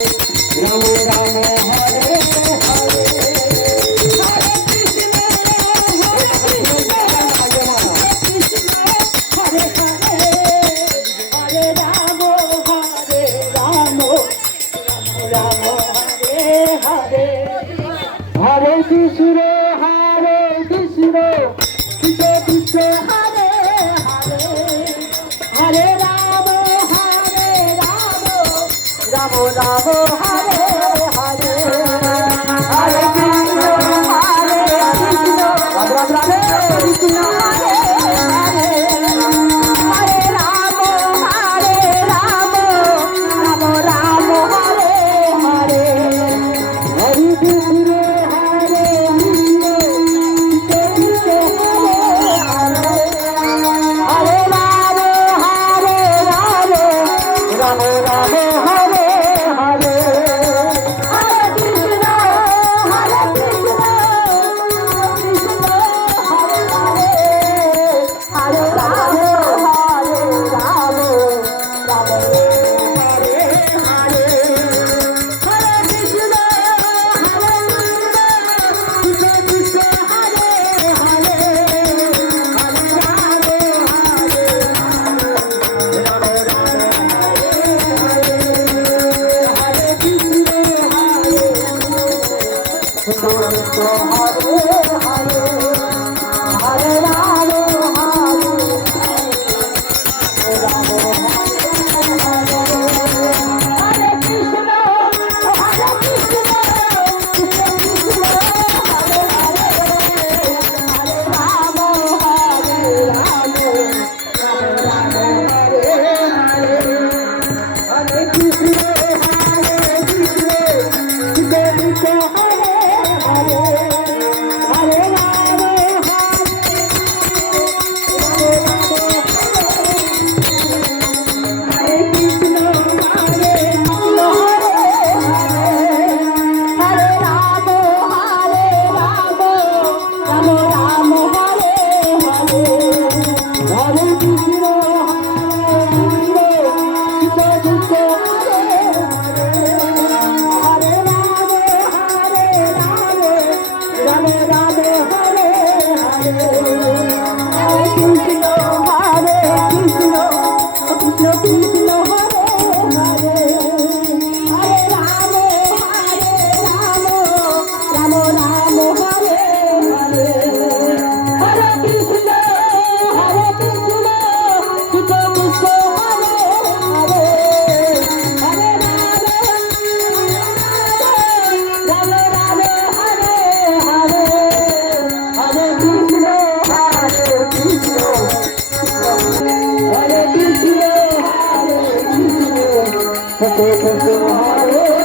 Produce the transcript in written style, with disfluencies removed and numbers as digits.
Ram Ram Hare Hare Hare Krishna Hare Krishna Krishna Krishna Hare Hare Hare Ram Ram Ram Hare Hare Hare Krishna Hare Krishna Ram Ram Krishna Hare Hare Hare Ram Ram Ram Hare Hare Hare Krishna Hare